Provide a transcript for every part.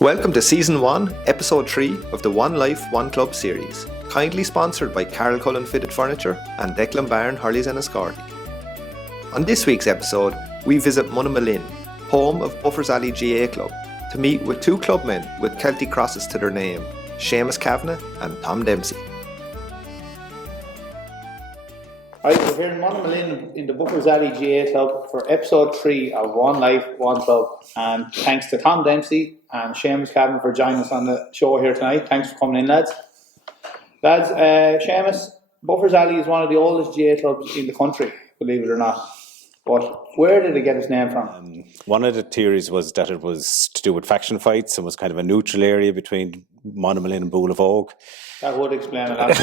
Welcome to Season 1, Episode 3 of the One Life, One Club series, kindly sponsored by Carol Cullen Fitted Furniture and Declan Barn, Hurleys and Escorty. On this week's episode, we visit Munamalin, home of Buffers Alley GA Club, to meet with two clubmen with Celtic crosses to their name, Seamus Kavanagh and Tom Dempsey. Right, we're here in Munamalin in the Buffers Alley GA Club for episode 3 of One Life, One Club. And thanks to Tom Dempsey and Seamus Kavanagh for joining us on the show here tonight. Thanks for coming in, lads. Seamus, Buffers Alley is one of the oldest GA clubs in the country, believe it or not. But where did it get its name from? One of the theories was that it was to do with faction fights and was kind of a neutral area between Munamalin and Bull of Oak. That would explain a lot.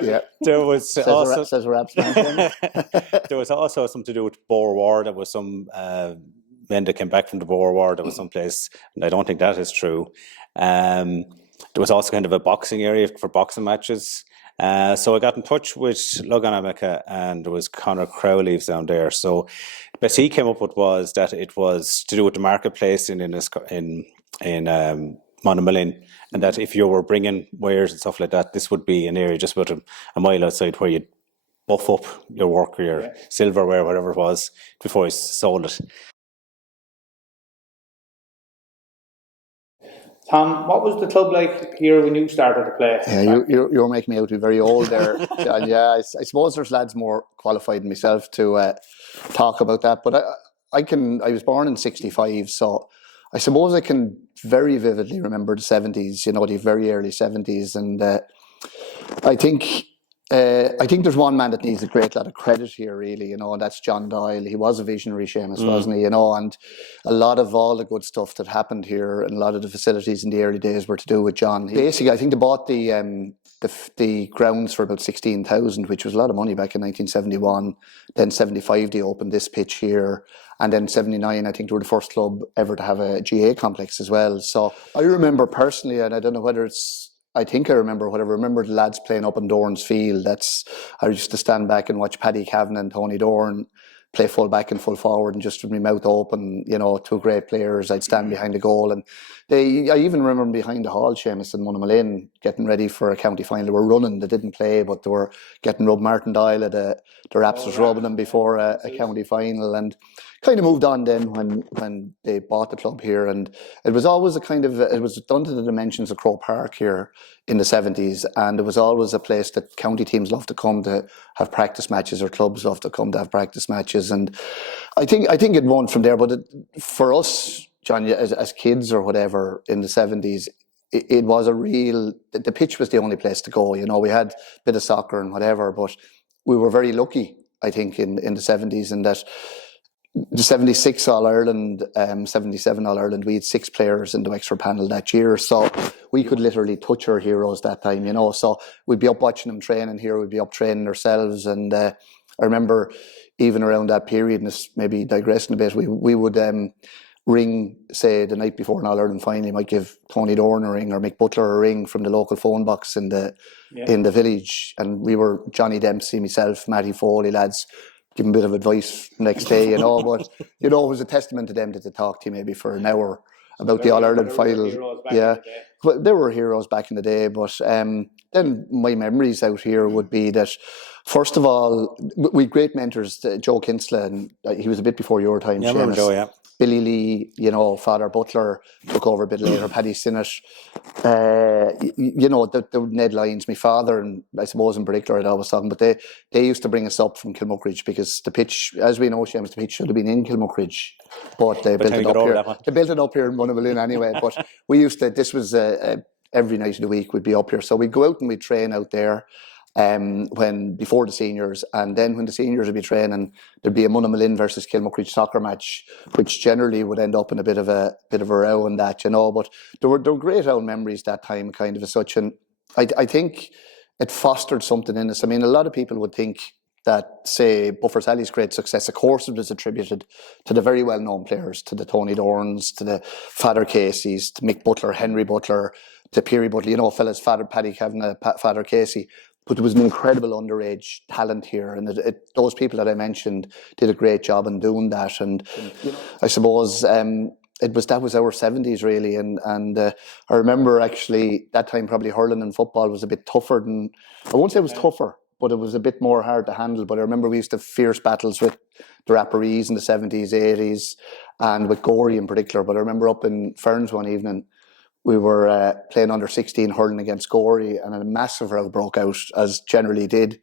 Yeah, there was says there was also something to do with Boer War. There was some men that came back from the Boer War. There was some place, and I don't think that is true. There was also kind of a boxing area for boxing matches. So I got in touch with Logan Amica, and there was Conor Crowley's down there. So what he came up with was that it was to do with the marketplace in Munamalin, and that if you were bringing wares and stuff like that, this would be an area just about a mile outside where you'd buff up your work or your silverware, whatever it was, before you sold it. Tom, what was the club like here when you started to play? Yeah, you're making me out to be very old there. And yeah, I suppose there's lads more qualified than myself to talk about that. But I was born in '65, so I suppose I can very vividly remember the 70s, the very early 70s. And I think there's one man that needs a great lot of credit here, really, and that's John Doyle. He was a visionary, Seamus, wasn't he? And a lot of all the good stuff that happened here and a lot of the facilities in the early days were to do with John. Basically, I think they bought the grounds for about 16,000, which was a lot of money back in 1971. Then 75, they opened this pitch here. And then 79, I think they were the first club ever to have a GA complex as well. So I remember personally, and I don't know whether I remember the lads playing up on Doran's field. I used to stand back and watch Paddy Kavanagh and Tony Doran play full back and full forward, and just with my mouth open, two great players. I'd stand behind the goal, and I even remember behind the hall, Seamus and Munamalin, getting ready for a county final. They were running, they didn't play, but they were getting rubbed. Martin Doyle at the Raps was rubbing them before a county final, and kind of moved on then when they bought the club here. And it was always it was done to the dimensions of Croke Park here in the 70s, and it was always a place that county teams loved to come to have practice matches, or clubs loved to come to have practice matches. And I think it won from there. But for us, John, as kids or whatever in the 70s, it was the pitch was the only place to go. We had a bit of soccer and whatever, but we were very lucky, I think, in the 70s, in that the 76 All-Ireland, 77 All-Ireland, we had 6 players in the Wexford panel that year. So we could literally touch our heroes that time, So we'd be up watching them training here, we'd be up training ourselves. And I remember even around that period, and this maybe digressing a bit, we would ring, say, the night before an All-Ireland final. You might give Tony Doran a ring or Mick Butler a ring from the local phone box in the village. And we were Johnny Dempsey, myself, Matty Foley, lads, give them a bit of advice next day, But, it was a testament to them that they talked to you maybe for an hour about the All-Ireland final. Yeah, well, they were heroes back in the day. But then my memories out here would be that, first of all, we had great mentors, Joe Kinsella, and he was a bit before your time, Yeah, I remember Joe, yeah. Billy Lee, Father Butler took over a bit later, Paddy Sinnott, the Ned Lyons, my father, and I suppose in particular I'd always talking, but they used to bring us up from Kilmuckridge, because the pitch, as we know, Seamus, the pitch should have been in Kilmuckridge, but they built it up here. They built it up here in Munamalin anyway, but this was every night of the week we'd be up here. So we'd go out and we'd train out there. Before the seniors, and then when the seniors would be training, there'd be a Munamalin versus Kilmuckridge soccer match, which generally would end up in a bit of a row and that, But there were great old memories that time, kind of as such, and I think it fostered something in us. I mean, a lot of people would think that, say, Buffers Alley's great success, of course, it was attributed to the very well-known players, to the Tony Dorans, to the Father Caseys, to Mick Butler, Henry Butler, to Peary Butler, fellas, Father Paddy Kavanagh, Father Casey. But there was an incredible underage talent here, and those people that I mentioned did a great job in doing that. And I suppose that was our 70s really, and I remember actually that time probably hurling and football was a bit tougher than, I won't say it was tougher, but it was a bit more hard to handle. But I remember we used to have fierce battles with the Rivalries in the 70s, 80s, and with Gorey in particular. But I remember up in Ferns one evening, we were playing under 16 hurling against Gorey, and a massive row broke out, as generally did.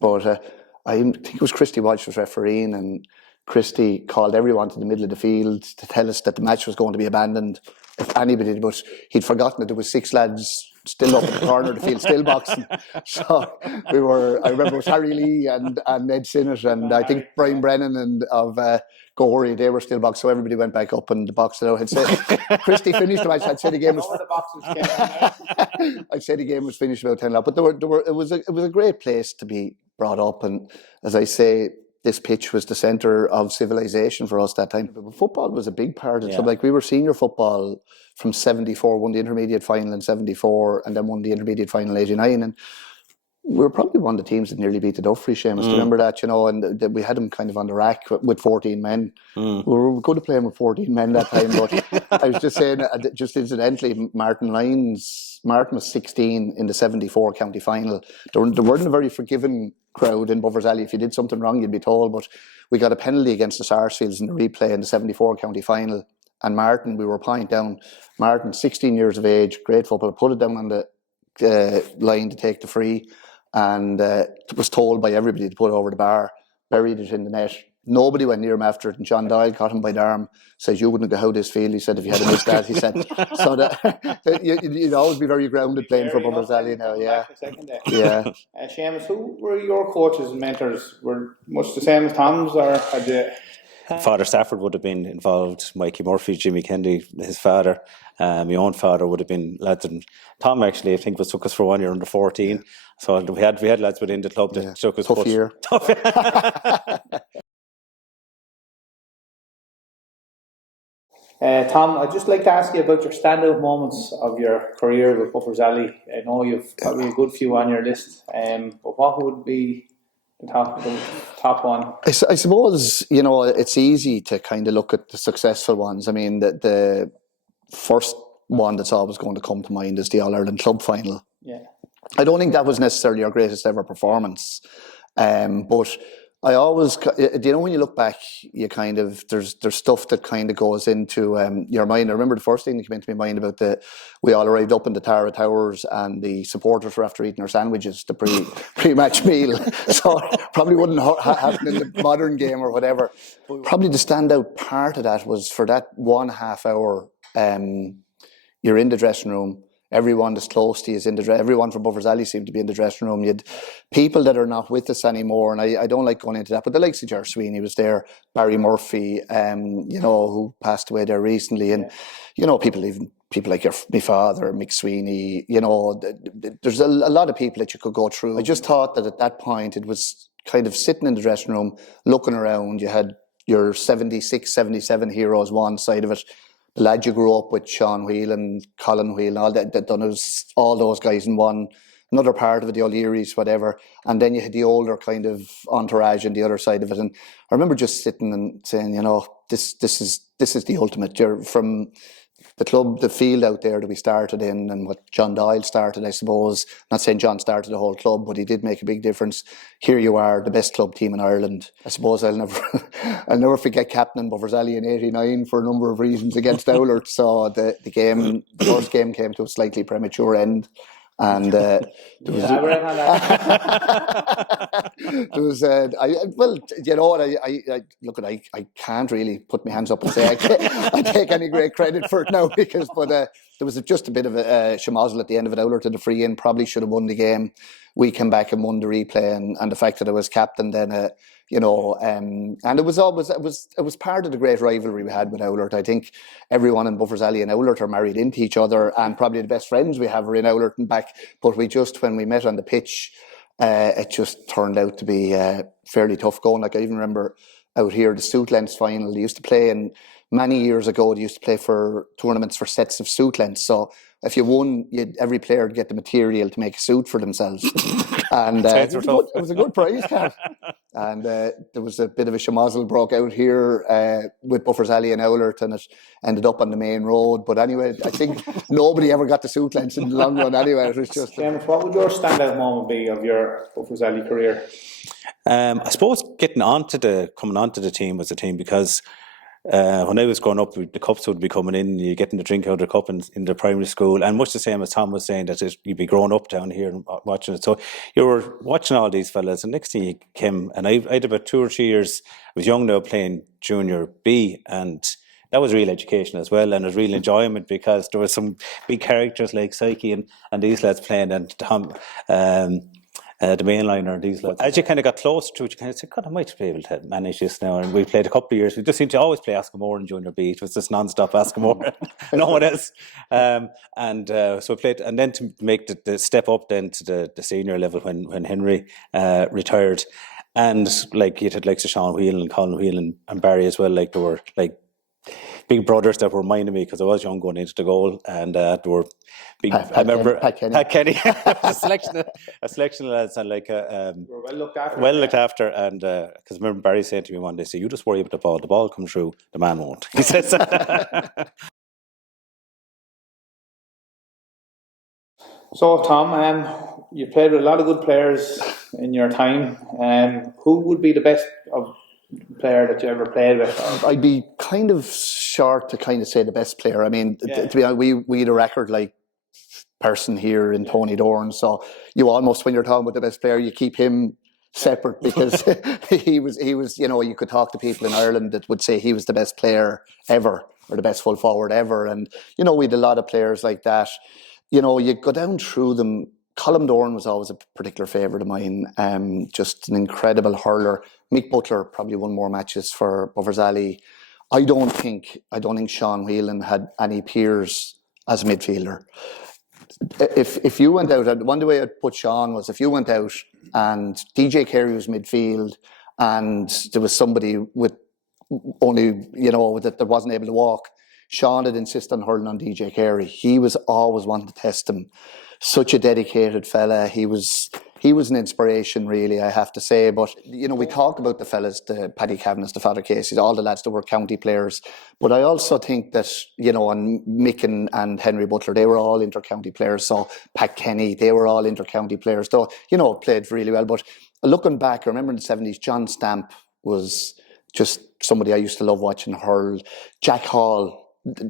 But I think it was Christy Walsh was refereeing, and Christy called everyone to the middle of the field to tell us that the match was going to be abandoned if anybody, but he'd forgotten that there was 6 lads still up in the corner of the field, still boxing. So I remember it was Harry Lee and Ned Sinnott and I think Brian Brennan and of Gorey, they were still boxing. So everybody went back up and boxed it out. I'd say Christy finished the match. I'd say the game was. I'd say the game was finished about 10 but it was a great place to be brought up, and as I say, this pitch was the centre of civilization for us that time. But football was a big part of it. So like we were senior football from 74, won the intermediate final in 74 and then won the intermediate final in 89. And we were probably one of the teams that nearly beat the Duffrey, Seamus. Do you remember that, and we had them kind of on the rack with 14 men. We were good at playing with 14 men that time, but I was just saying, just incidentally, Martin was 16 in the 74 county final. There weren't a very forgiving crowd in Buffers Alley. If you did something wrong, you'd be told, but we got a penalty against the Sarsfields in the replay in the 74 county final, and Martin, we were point down. Martin, 16 years of age, great footballer, put it down on the line to take the free, and was told by everybody to put it over the bar, buried it in the net. Nobody went near him after it, and John Doyle caught him by the arm, says, "You wouldn't go how this field," he said, "if you had missed that," he said. So that you'd always be very grounded playing for Buffers Alley now, yeah. Yeah. Seamus, who were your coaches and mentors? Were much the same as Tom's, or had you... Father Stafford would have been involved, Mikey Murphy, Jimmy Kennedy, his father. My own father would have been lads, and Tom actually I think took us for 1 year under 14. Yeah. So we had lads within the club that took us. Tough year. Tom, I'd just like to ask you about your standout moments of your career with Buffers Alley. I know you've probably a good few on your list, but what would be the top one? I suppose, it's easy to kind of look at the successful ones. I mean, the first one that's always going to come to mind is the All-Ireland Club Final. Yeah. I don't think that was necessarily our greatest ever performance, but I always, when you look back, you kind of, there's stuff that kind of goes into your mind. I remember the first thing that came into my mind about we all arrived up in the Tara Towers and the supporters were after eating their sandwiches, the pre-match meal. So probably wouldn't happen in the modern game or whatever. Probably the standout part of that was for that 1.5 hour, you're in the dressing room. Everyone that's close to you is in the everyone from Buffers Alley seemed to be in the dressing room. You'd people that are not with us anymore, and I don't like going into that, but the likes of Ger Sweeney was there, Barry Murphy, who passed away there recently, and people like my father, Mick Sweeney. There's a lot of people that you could go through. I just thought that at that point it was kind of sitting in the dressing room, looking around. You had your 76, 77 heroes one side of it. The lad you grew up with, Sean Whelan, Colin Whelan, all that done was all those guys in one. Another part of it, the O'Learys, whatever. And then you had the older kind of entourage on the other side of it. And I remember just sitting and saying, this is the ultimate. You're from the club, the field out there that we started in, and what John Doyle started, I suppose. Not saying John started the whole club, but he did make a big difference. Here you are, the best club team in Ireland. I suppose I'll never forget captaining Buffers Alley in '89 for a number of reasons against Oulart. So the first game came to a slightly premature end. And there was I can't really put my hands up and say I take any great credit for it now but there was just a bit of a schmozzle at the end of it. Oulart did a free in, probably should have won the game. We came back and won the replay, and the fact that I was captain then, and it was part of the great rivalry we had with Oulart. I think everyone in Buffers Alley and Oulart are married into each other, and probably the best friends we have are in Oulart and back. But when we met on the pitch, it just turned out to be fairly tough going. Like I even remember out here, the suit lengths final, they used to play, and many years ago, they used to play for tournaments for sets of suit lengths. So if you won, every player would get the material to make a suit for themselves. And Times were tough. it was a good prize, Carl. And there was a bit of a schmozzle broke out here with Buffers Alley and Owlert, and it ended up on the main road. But anyway, I think nobody ever got the suit lengths in the long run anyway. It was just... Seamus, what would your standout moment be of your Buffers Alley career? I suppose coming onto the team was a team because when I was growing up, the cups would be coming in, you getting the drink out of the cup in the primary school, and much the same as Tom was saying, that you'd be growing up down here and watching it. So you were watching all these fellas, and next thing you came, and I had about 2 or 3 years, I was young now playing junior B, and that was real education as well, and it was real enjoyment because there were some big characters like Psyche and these lads playing, and Tom, the mainliner and these lads. As you kind of got close to it, you kind of said, God, I might be able to manage this now. And we played a couple of years. We just seemed to always play Askamore in junior B. It was just non-stop Askamore. No one else. So we played, and then to make the step up then to the senior level when Henry retired. And like you had like Sean Whelan and Colin Whelan and Barry as well, like they were like big brothers that were reminding me because I was young going into the goal, and there were big. I remember Pat Kenny, a selection of lads, and like well looked after. Well looked after, and because I remember Barry saying to me one day, "So you just worry about the ball comes through, the man won't." He says. So, Tom, you played with a lot of good players in your time. Who would be the best player that you ever played with? I'd be kind of short to kind of say the best player. I mean, to be honest, we had a record like person here in Tony Dorn, so you almost, when you're talking about the best player, you keep him separate because he was, you know, you could talk to people in Ireland that would say he was the best player ever or the best full forward ever, and you know, we had a lot of players like that. You know, you go down through them. Colm Dorn was always a particular favourite of mine. Just an incredible hurler. Mick Butler probably won more matches for Buffers Alley. I don't think Sean Whelan had any peers as a midfielder. If you went out, one way I'd put Sean was if you went out and DJ Carey was midfield and there was somebody with only, you know, that wasn't able to walk, Sean would insist on hurling on DJ Carey. He was always wanting to test him. Such a dedicated fella. He was an inspiration, really, I have to say. But, you know, we talk about the fellas, the Paddy Cavanaghs, the Father Casey's, all the lads that were county players. But I also think that, you know, and Mick and Henry Butler, they were all inter-county players. So Pat Kenny, they were all inter-county players. Though, you know, played really well. But looking back, I remember in the 70s, John Stamp was just somebody I used to love watching hurl. Jack Hall.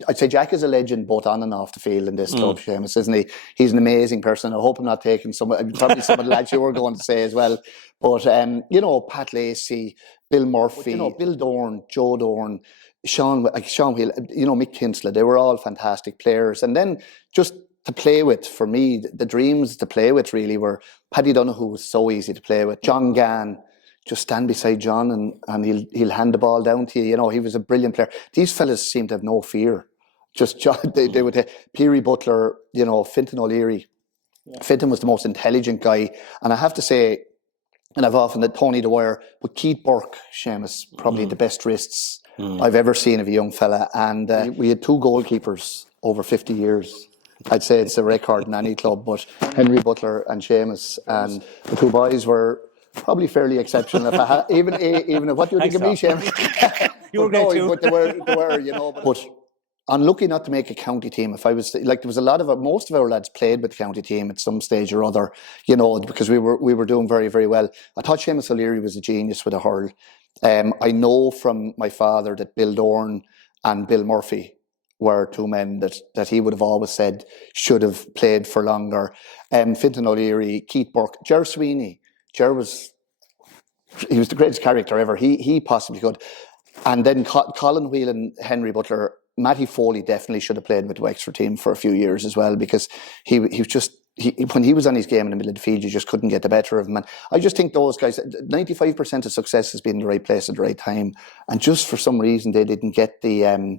I'd say Jack is a legend both on and off the field in this club, Seamus, isn't he? He's an amazing person. I hope I'm not taking probably some of the lads you were going to say as well. But, you know, Pat Lacey, Bill Murphy, you know, Bill Dorn, Joe Dorn, Sean Whelan, you know, Mick Kinsella, they were all fantastic players. And then just to play with, for me, the dreams to play with really were Paddy Donoghue was so easy to play with. John Gann, just stand beside John and he'll hand the ball down to you. You know, he was a brilliant player. These fellas seem to have no fear. Just John, they would Peary Butler, you know, Fintan O'Leary. Yeah. Fintan was the most intelligent guy. And I have to say, and I've often that Tony Dwyer, but Keith Burke, Seamus, probably the best wrists I've ever seen of a young fella. And we had 2 goalkeepers over 50 years. I'd say it's a record in any club, but Henry Butler and Seamus, and the 2 boys were probably fairly exceptional. If I had, even what do you think of me, Seamus? You were great too. But they were, you know. But unlucky not to make a county team. If I was like, there was a lot of most of our lads played with the county team at some stage or other, you know, because we were doing very, very well. I thought Seamus O'Leary was a genius with a hurl. I know from my father that Bill Dorn and Bill Murphy were 2 men that he would have always said should have played for longer. Fintan O'Leary, Keith Burke, Ger Sweeney. Ger was the greatest character ever. He possibly could. And then Colin Whelan, Henry Butler, Matty Foley definitely should have played with the Wexford team for a few years as well, because he was just, when he was on his game in the middle of the field, you just couldn't get the better of him. And I just think those guys, 95% of success has been in the right place at the right time. And just for some reason, they didn't get the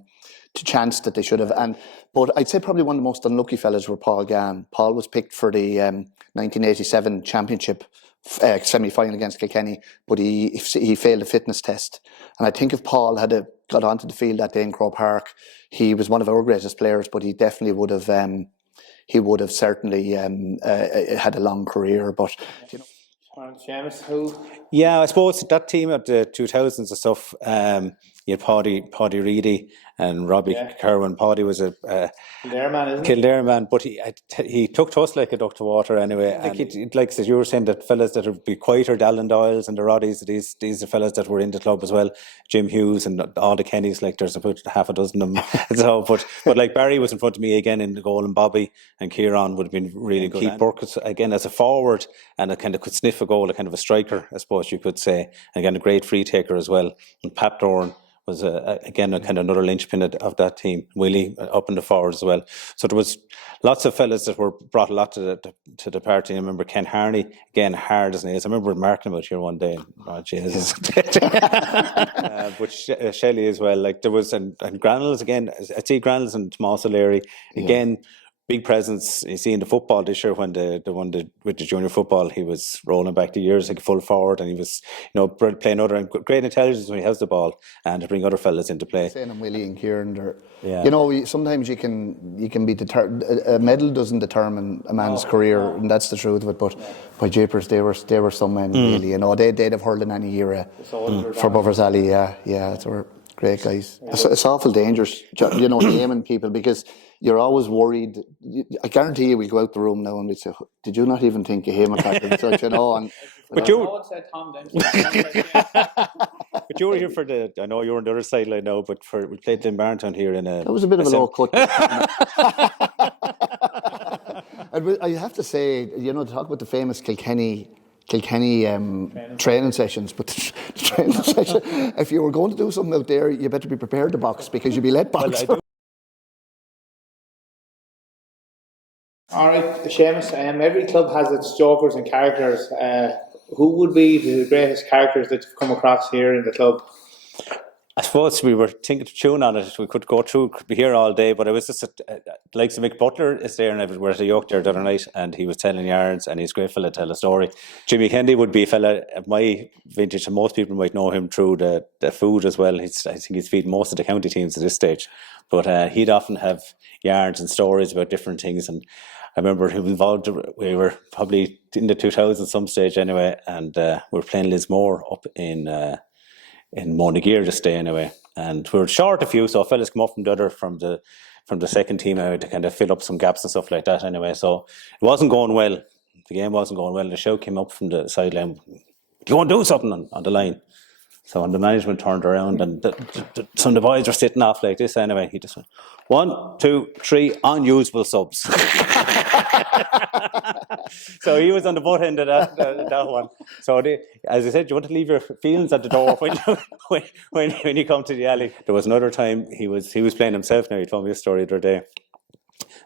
chance that they should have. But I'd say probably one of the most unlucky fellas were Paul Gann. Paul was picked for the 1987 championship semi-final against Kilkenny, but he failed a fitness test. And I think if Paul had got onto the field that day in Croke Park, he was one of our greatest players, but he definitely would have he would have certainly had a long career. But you know, Seamus, who? Yeah, I suppose that team of the 2000s and stuff, you had Paddy Reedy and Robbie Kerwin. Paddy was a Kildare man, isn't he? Kildare man, but he took to us like a duck to water anyway. Like like as you were saying, that fellas that would be quieter, the Alan Doyles and the Roddies, these are fellas that were in the club as well. Jim Hughes and all the Kennys, like there's about half a dozen of them. So, but like Barry was in front of me again in the goal, and Bobby and Kieran would have been really good. Keith Burke again as a forward and a kind of could sniff a goal, a kind of a striker, I suppose you could say. And again, a great free taker as well. And Pat Doran was again a kind of another linchpin of that team. Willie up in the forward as well. So there was lots of fellas that were brought a lot to the party. I remember Ken Harney, again hard as nails. I remember marking him out here one day. And, oh Jesus! But Shelley as well. Like there was and Granels again. I see Granels and Tomas O'Leary again. Big presence. You see in the football this year when the one with the junior football, he was rolling back the years like full forward, and he was playing other and great intelligence when he has the ball and to bring other fellas into play. Saying I'm Willie and Kieran, sometimes you can be deterred. A medal doesn't determine a man's career, and that's the truth of it. But by jeepers, they were some men really. They'd have hurled in any era for Buffers Alley. Yeah, they were great guys. It's awful dangerous, naming people because you're always worried. I guarantee you, we go out the room now and we say, "Did you not even think of him?" And such, And but you said Tom Dempsey. But you were here for I know you were on the other sideline now, but we played Dunbarton here in a. That was a bit of a low cut. I have to say, talk about the famous Kilkenny training sessions, but the training session, if you were going to do something out there, you better be prepared to box because you'd be let box. All right, Seamus, every club has its jokers and characters. Who would be the greatest characters that you've come across here in the club? I suppose we were thinking to tune on it. We could go through, could be here all day, but it was just like Mick Butler is there, and we were at a York there the other night, and he was telling yarns, and he's a great fella to tell a story. Jimmy Kennedy would be a fella of my vintage, and most people might know him through the food as well. I think he's feeding most of the county teams at this stage, but he'd often have yarns and stories about different things. And I remember he was involved. We were probably in the 2000s some stage anyway, and we were playing Lismore up in Monagear this day anyway, and we were short a few, so fellas come up from the second team out to kind of fill up some gaps and stuff like that anyway. So it wasn't going well. The game wasn't going well. The shout came up from the sideline. You want to do something on the line? So when the management turned around and some of the boys were sitting off like this anyway, he just went, 1, 2, 3 unusable subs. So he was on the butt end of that one. So as I said, you want to leave your feelings at the door when you come to the alley. There was another time he was playing himself now. He told me a story the other day.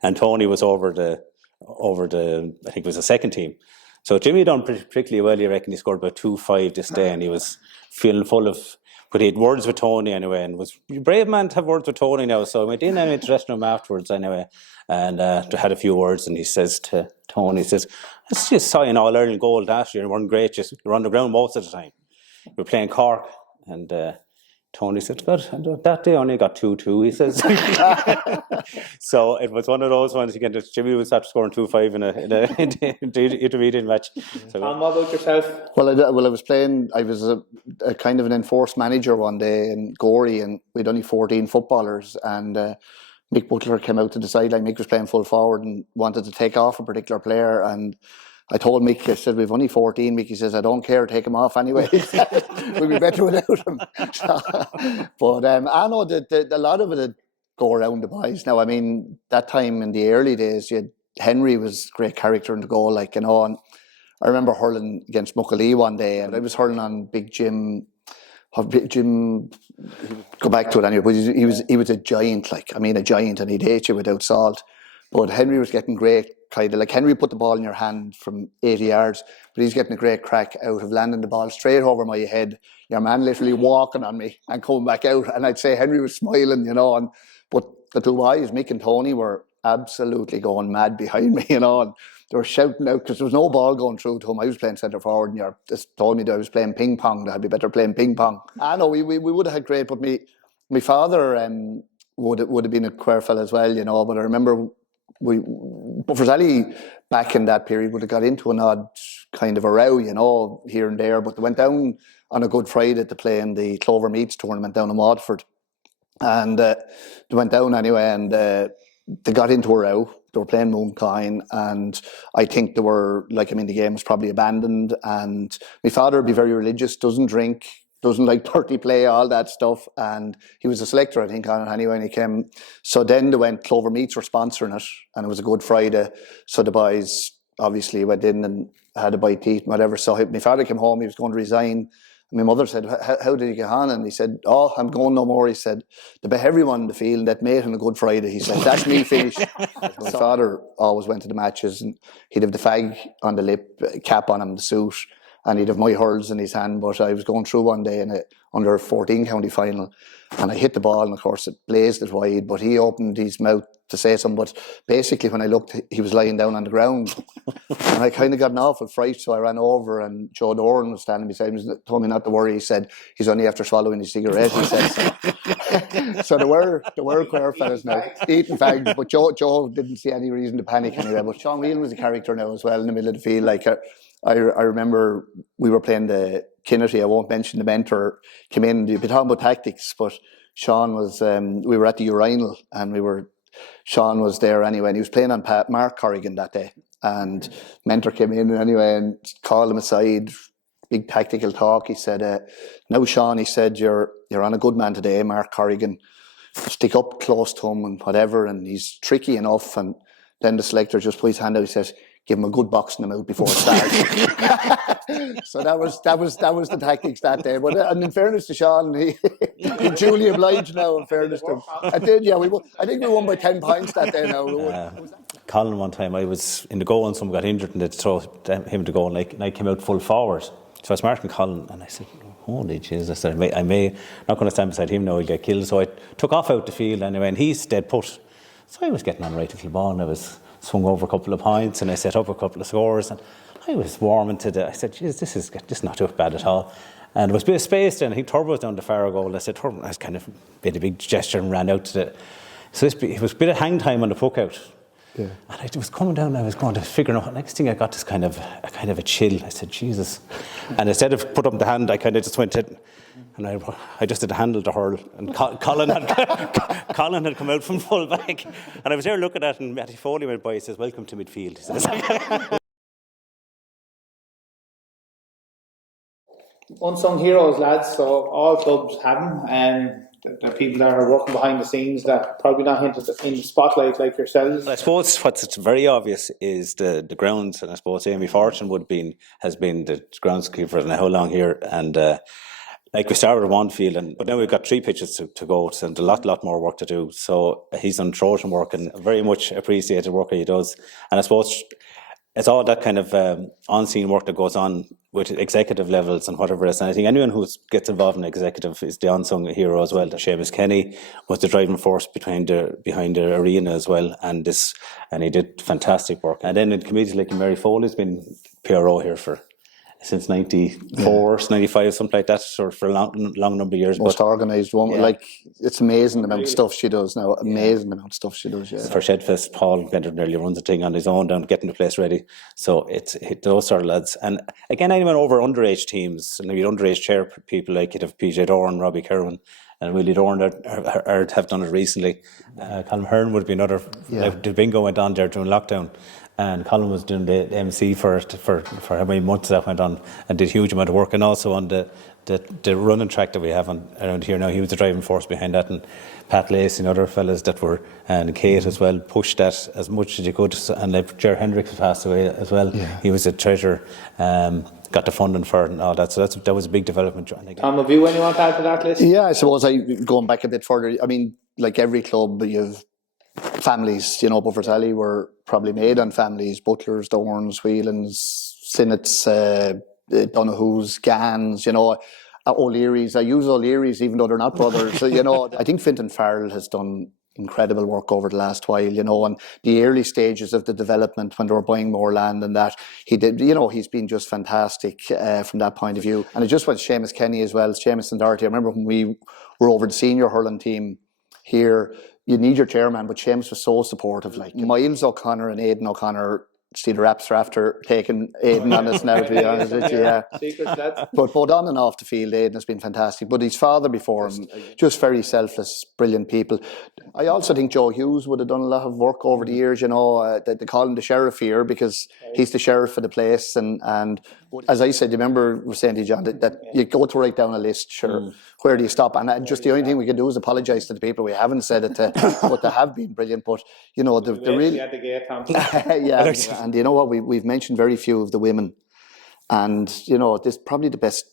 And Tony was over the I think it was the second team. So Jimmy done particularly well, you reckon. He scored about 2-5 this day, and he was feeling full of, but he had words with Tony anyway, and was a brave man to have words with Tony now. So I went in and went to the dressing room afterwards anyway, and had a few words, and he says to Tony, he says, "I just saw you in All-Ireland goal last year, and weren't great, just you were on the ground most of the time. We were playing Cork," and Tony said, "God, that day I only got 2-2, he says. So it was one of those ones, again, Jimmy was after scoring 2-5 in a intermediate match. So, Tom, what about yourself? Well, I was playing, I was a kind of an enforced manager one day in Gorey, and we had only 14 footballers, and Mick Butler came out to the sideline. Mick was playing full forward and wanted to take off a particular player, and I told Mick, I said, "We've only 14. Mick, he says, "I don't care, take him off anyway." We'd be better without him. But I know that a lot of it go around the boys. Now, I mean, that time in the early days, Henry was a great character in the goal, and I remember hurling against Muckalee one day, and I was hurling on Big Jim. Go back to it anyway, but he was a giant, a giant, and he'd hate you without salt. But Henry was getting great, kind of like Henry put the ball in your hand from 80 yards, but he's getting a great crack out of landing the ball straight over my head. Your man literally walking on me and coming back out, and I'd say Henry was smiling, but the two boys, Mick and Tony, were absolutely going mad behind me, and they were shouting out because there was no ball going through to him. I was playing centre forward, and you just told me that I was playing ping pong, that I'd be better playing ping pong. I know we would have had great, but my father would have been a queer fella as well, but I remember Buffers Alley back in that period would have got into an odd kind of a row, you know, here and there, but they went down on a Good Friday to play in the Clover Meads tournament down in Waterford. And they went down anyway, and they got into a row. They were playing Mooncoin, and I think they were, like, I mean, the game was probably abandoned. And my father would be very religious, doesn't drink, doesn't like dirty play, all that stuff. And he was a selector, I think, on it anyway, and he came. So then they went, Clover Meats were sponsoring it, and it was a Good Friday. So the boys obviously went in and had a bite to eat and whatever. So my father came home, he was going to resign. My mother said, how did you get on? And he said, oh, I'm going no more. He said, they bet everyone in the field that mate on a Good Friday. He said, that's me finished. My father always went to the matches, and he'd have the fag on the lip, cap on him, the suit, and he'd have my hurls in his hand. But I was going through one day in a under 14 county final, and I hit the ball, and of course it blazed it wide, but he opened his mouth to say something, but basically when I looked, he was lying down on the ground. And I kind of got an awful fright, so I ran over, and Joe Doran was standing beside me, told me not to worry. He said he's only after swallowing his cigarette, he said. So there were queer fellas now eating fags, but Joe didn't see any reason to panic anyway. But Sean Whelan was a character now as well in the middle of the field. Like I remember we were playing the Kinnity, I won't mention the mentor, came in, you'd be talking about tactics, but Sean was, we were at the urinal, and Sean was there anyway, and he was playing on Mark Corrigan that day, and mentor came in anyway and called him aside, big tactical talk. He said, now Sean, he said, you're on a good man today, Mark Corrigan, stick up close to him and whatever, and he's tricky enough. And then the selector just put his hand out, he says, give him a good box in the mouth before it starts. So that was the tactics that day. But and in fairness to Sean, he duly obliged now. In fairness to him, I did. Yeah, I think we won by 10 points that day. Now, Colin, one time I was in the goal and someone got injured and they'd throw him to goal, and I came out full forward. So I was marking Colin, and I said, holy Jesus, I may not going to stand beside him now, he'll get killed. So I took off out the field anyway, and he's dead put. So I was getting on right little ball, and I was swung over a couple of points, and I set up a couple of scores, and I was warming I said, geez, this is not too bad at all. And there was a bit of space then. I think Turbo was down the far goal. I said, Turbo, I kind of made a big gesture and ran out to the. So it was a bit of hang time on the puck out. Yeah. And I was coming down, and I was going to figure out. Next thing I got this kind of a chill. I said, Jesus. And instead of put up the hand, I kind of just went in, and I just did a handle to hurl. And Colin had come out from full back. And I was there looking at it, and Matty Foley went by. He says, welcome to midfield. He says. Unsung heroes, lads. So all clubs have them, and the people that are working behind the scenes that probably not in the spotlight like yourselves. I suppose what's very obvious is the grounds, and I suppose Amy Fortune has been the groundskeeper for how long here, and like we started at one field, but now we've got 3 pitches to go, and a lot more work to do. So he's done Trojan work, and very much appreciated work he does. And I suppose it's all that kind of on-scene work that goes on with executive levels and whatever else. And I think anyone who gets involved in executive is the unsung hero as well. Seamus Kenny was the driving force behind the arena as well, and he did fantastic work. And then in committees like Mary Foley's been PRO here since 94, 95, something like that, for a long number of years. Most organised one. Yeah. Like, it's amazing the amount of stuff she does now. Amazing amount of stuff she does, yeah. For Shedfest, Paul Bender nearly runs the thing on his own down, getting the place ready. So it's those sort of lads. And again, anyone over underage teams, and you'd underage chair people like you'd have PJ Doran, Robbie Kerwin, and Willie Doran have done it recently. Colin Hearn would be another. Like, the bingo went on there during lockdown. And Colin was doing the MC for how many months that went on, and did a huge amount of work. And also on the running track that we have around here now, he was the driving force behind that. And Pat Lacey and other fellas and Kate as well, pushed that as much as you could. And like Ger Hendricks passed away as well. Yeah. He was a treasurer, got the funding for it and all that. So that was a big development. Tom, have you anyone to add to that list? Yeah, I suppose going back a bit further, I mean, like every club, you've families, Buffers Alley were probably made on families, Butlers, Dorns, Whelans, Sinnets, Donohues, Gans, O'Leary's. I use O'Leary's even though they're not brothers. I think Fintan Farrell has done incredible work over the last while, and the early stages of the development when they were buying more land and that, he did, he's been just fantastic from that point of view. And it just went Seamus Kenny as well, Seamus and Doherty. I remember when we were over the senior hurling team here, you need your chairman, but Seamus was so supportive. Like Miles O'Connor and Aidan O'Connor steal the raps after taking Aidan on us now, to be honest with you. Yeah. Secrets, lads. But both on and off the field, Aidan has been fantastic. But his father before him, just very selfless, brilliant people. I also think Joe Hughes would have done a lot of work over the years, you know, they call him the sheriff here because he's the sheriff of the place. And as I said, you remember we were saying to you, John, that you go to write down a list, sure, where do you stop? And just the only thing we can do is apologise to the people we haven't said it to, but they have been brilliant. But, you know, the really... yeah, and you know what, we've mentioned very few of the women. And, you know, this is probably the best.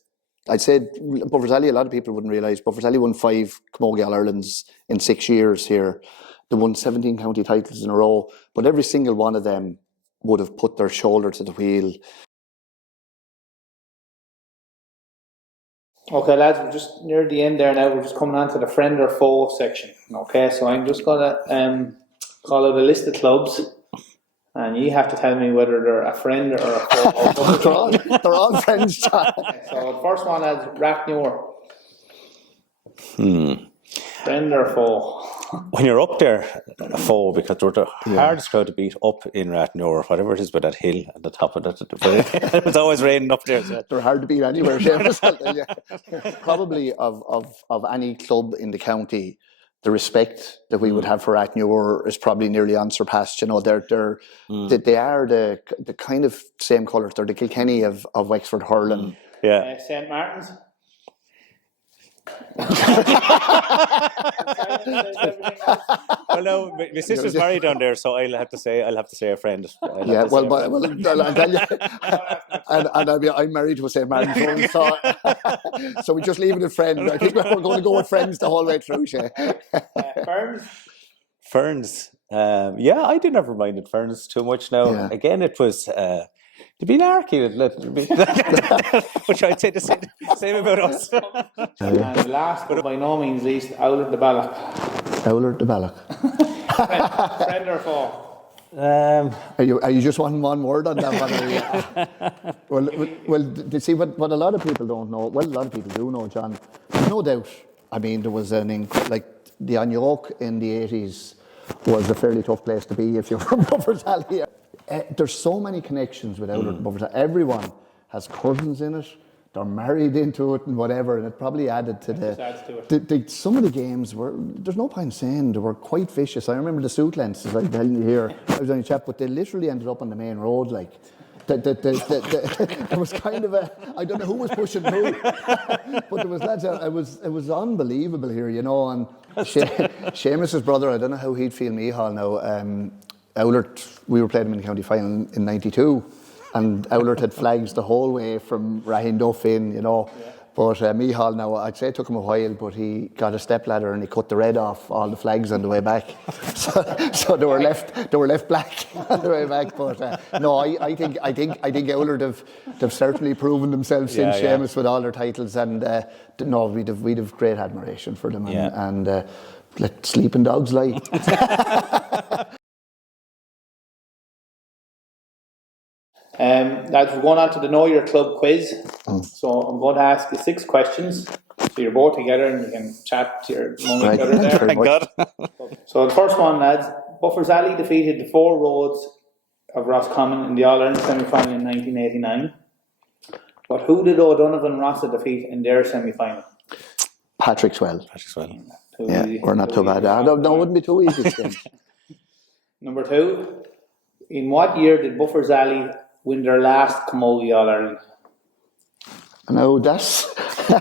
I'd say Buffers Alley, a lot of people wouldn't realise, Buffers Alley won 5 Camogie All-Irelands in 6 years here. They won 17 county titles in a row, but every single one of them would have put their shoulder to the wheel. Okay, lads, we're just near the end there now. We're just coming on to the friend or foe section. Okay, so I'm just going to call out a list of clubs, and you have to tell me whether they're a friend or a foe. They're all friends, John. So the first one is Rathnewer. Friend or foe? When you're up there, a foe, because they're the hardest crowd to beat up in Rathnewer, whatever it is, with that hill at the top of it. It was always raining up there. So. They're hard to beat anywhere, Seamus. Probably of any club in the county, the respect that we would have for Rathnewer is probably nearly unsurpassed. You know, they are the kind of same colours. They're the Kilkenny of Wexford hurling. Yeah. St. Martin's. Well, no, my sister's married down there, so I'll have to say a friend. I'll tell you, and I'm married to a St. Martin's, so we just leave it at friend. I think we're going to go with friends the whole way through. Ferns. Yeah, I did never minded Ferns too much. Now, again, it was. To be anarchy, which I'd say the same about us. And last, but by no means least, Owler de Balloch. Owler de Balloch. Friend or foe? Are you just wanting one word on that one? Well, see what a lot of people don't know. Well, a lot of people do know, John. There's no doubt. I mean, there was like the Anyoke in the 80s was a fairly tough place to be if you're from Buffers Alley. There's so many connections with Owler Buffers. Everyone has cousins in it. They're married into it and whatever, and it probably added to some of the games were. There's no point saying they were quite vicious. I remember the Suitlands, as I'm telling you here. I was on a chat, but they literally ended up on the main road. Like there was kind of a. I don't know who was pushing who, but there was lads. It was unbelievable here, you know. And Seamus's brother, I don't know how he'd feel Mihal now. Owlert, we were playing him in the county final in '92, and Owlert had flags the whole way from Rahinduff in, you know. Yeah. But Mihal, now I'd say it took him a while, but he got a stepladder and he cut the red off all the flags on the way back, so they were left black on the way back. But no, I think Owlert have certainly proven themselves since Seamus with all their titles, and no, we'd have great admiration for them, and let sleeping dogs lie. Lads, we're going on to the Know Your Club quiz. So I'm going to ask you 6 questions. So you're both together and you can chat to your among each other there. Thank God. So the first one, lads, Buffers Alley defeated the 4 Roads of Roscommon in the All-Ireland semi-final in 1989. But who did O'Donovan Rossa defeat in their semi-final? Patrick Swell. Yeah, we're not too bad. No, it wouldn't be too easy. Number 2, in what year did Buffers Alley win their last Camogie All-Ireland? No, that's... Well,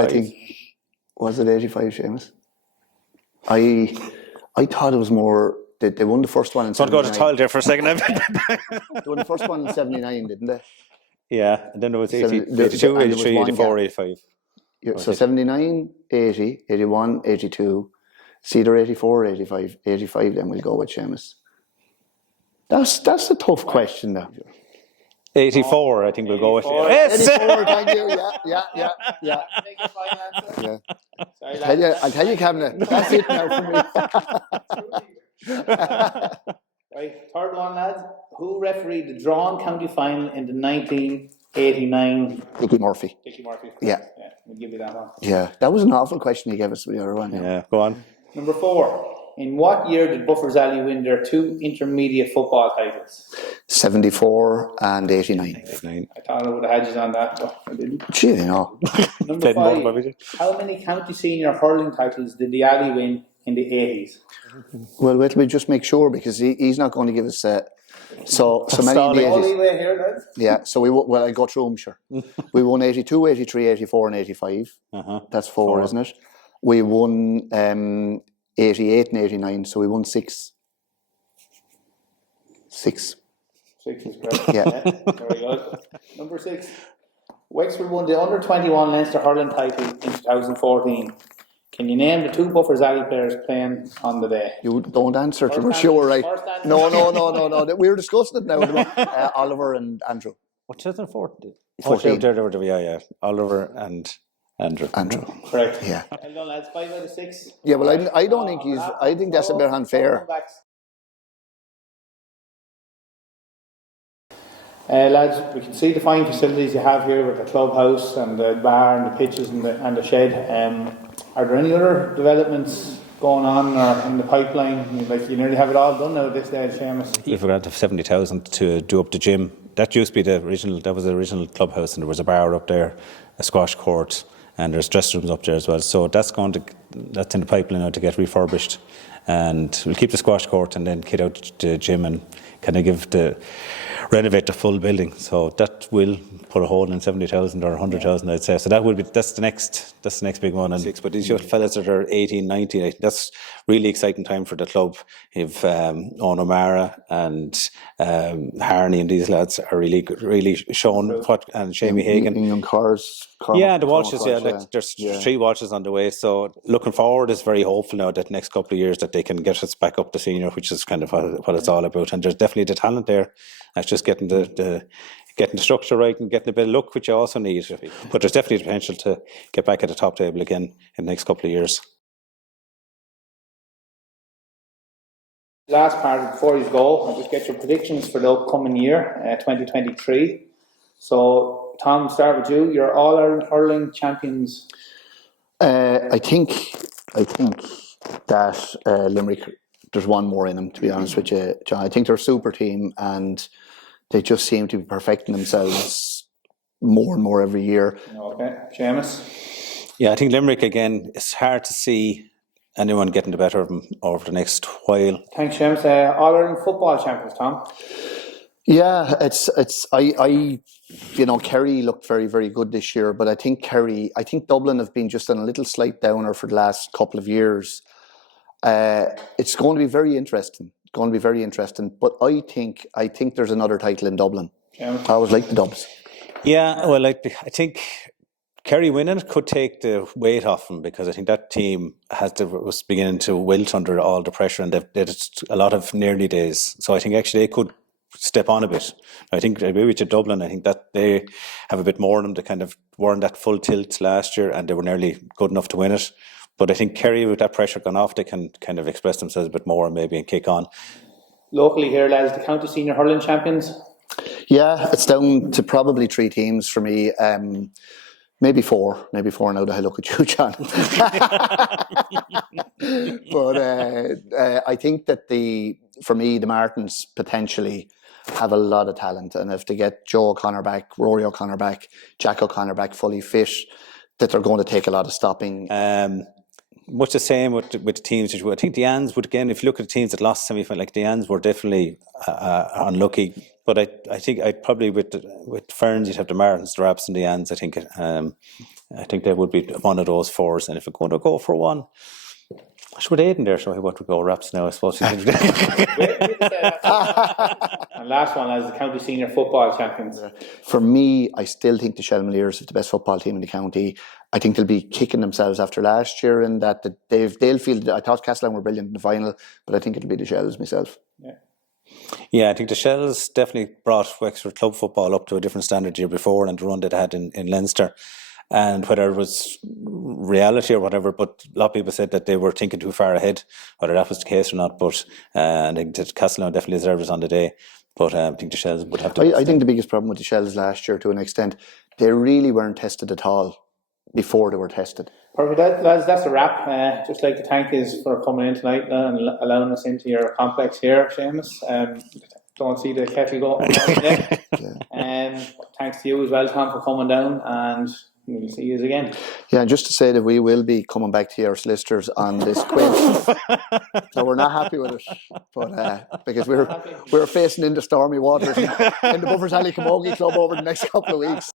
I think... Was it 85, Seamus? I thought it was more... They won the first one in 79. So I'll go to toilet there for a second. They won the first one in 79, didn't they? Yeah, and then there was 82, 83, 84, 85. Yeah, so 79, 80, 81, 82... It's either 84 or 85. 85, then we'll go with Seamus. That's a tough question, though. 84, I think we'll go with. Yes! 84, thank you. Yeah. I'll tell you, Cabinet. That's it now for me. Right, third one, lads. Who refereed the drawn county final in the 1989? Dickie Murphy. Dickie Murphy. Yeah. We'll give give you that one. Yeah, that was an awful question you gave us with the other one. Yeah, go on. Number 4. In what year did Buffers Alley win their 2 intermediate football titles? 74 and 89. I thought I would have had you on that, but I didn't. Gee, you know. Number Played more 5. than we did. How many county senior hurling titles did the Alley win in the 80s? Well, wait till we just make sure, because he's not going to give us so many in the All 80s. the way here, lads. Yeah, so I'll go through them, sure. We won 82, 83, 84 and 85. That's 4, isn't it? We won 88 and 89, so we won 6. 6. 6 is correct. Yeah. Very good. Number 6. Wexford won the under-21 Leinster hurling title in 2014. Can you name the 2 Buffers Alley players playing on the day? You don't answer till we're First sure, right? answer, first answer. No. We're discussing it now. Oliver and Andrew. What 2014? 14. Yeah. Oliver and Andrew. Correct. Yeah. Well done, lads. 5 out of 6. Yeah, well, I don't think I think that's a bit unfair. Lads, we can see the fine facilities you have here with the clubhouse and the bar and the pitches and the shed. Are there any other developments going on or in the pipeline? Like, you nearly have it all done now at this stage, Seamus. If we grant 70,000 to do up the gym, that used to be that was the original clubhouse, and there was a bar up there, a squash court, and there's dressing rooms up there as well. So that's in the pipeline now to get refurbished, and we'll keep the squash court and then kit out the gym and kind of renovate the full building. So that will put a hole in 70,000 or 100,000, I'd say. So that's the next big one. But these young fellas that are 18, 19, that's really exciting time for the club. If Owen O'Mara and Harney and these lads are really showing what, and Shamie Hagan. Young cars. Yeah, the Walshes, there's 3 Walshes on the way. So looking forward is very hopeful now that next couple of years that they can get us back up to senior, which is kind of what it's all about. And there's definitely the talent there. It's just getting the structure right and getting a bit of luck, which you also need. But there's definitely the potential to get back at the top table again in the next couple of years. Last part, before you go, I'll just get your predictions for the upcoming year, 2023. So, Tom, start with you. You're All-Ireland hurling champions. I think that Limerick, there's one more in them, to be honest with you, John. I think they're a super team, and they just seem to be perfecting themselves more and more every year. Okay, Seamus. Yeah, I think Limerick, again, it's hard to see anyone getting the better of them over the next while. Thanks, Seamus. All-Ireland football champions, Tom. Yeah, Kerry looked very, very good this year, but I think Dublin have been just on a little slight downer for the last couple of years. It's going to be very interesting. But I think there's another title in Dublin. Yeah. I always like the Dubs. Yeah, well, I think Kerry winning could take the weight off them, because I think that team was beginning to wilt under all the pressure, and they've did a lot of nearly days. So I think actually they could step on a bit. I think I agree with you, Dublin. I think that they have a bit more in them. They kind of weren't that full tilt last year, and they were nearly good enough to win it. But I think Kerry, with that pressure gone off, they can kind of express themselves a bit more maybe and kick on. Locally here, lads, the county senior hurling champions. Yeah, it's down to probably 3 teams for me. Maybe 4 now that I look at you, John. But I think that for me, the Martins potentially have a lot of talent, and if they get Joe O'Connor back, Rory O'Connor back, Jack O'Connor back fully fit, that they're going to take a lot of stopping. Much the same with the teams. I think the Ans would, again, if you look at the teams that lost semi-final, like the Ans were definitely unlucky. But I think I'd probably with Ferns, you'd have the Martins, the Raps and the Ans. I think they would be one of those 4s. And if we're going to go for one, I should Aidan there, so I want to go Raps now, I suppose. And last one, as the county senior football champions. For me, I still think the Shelmaliers are the best football team in the county. I think they'll be kicking themselves after last year, in that they'll feel. I thought Castleton were brilliant in the final, but I think it'll be the Shells myself. Yeah, I think the Shells definitely brought Wexford club football up to a different standard the year before, and the run that they had in Leinster. And whether it was reality or whatever, but a lot of people said that they were thinking too far ahead, whether that was the case or not. But I think that Castleton definitely deserved it on the day. But I think the Shells would have to. I think the biggest problem with the Shells last year, to an extent, they really weren't tested at all before they were tested. Perfect, lads. That's a wrap. Just like to thank you for coming in tonight and allowing us into your complex here, Seamus. Don't see the kettle go yet. Thanks to you as well, Tom, for coming down, and we'll see you again. Yeah, and just to say that we will be coming back to your solicitors on this quiz. So we're not happy with it, but because we're facing into stormy waters in the Buffers Alley Camogie Club over the next couple of weeks.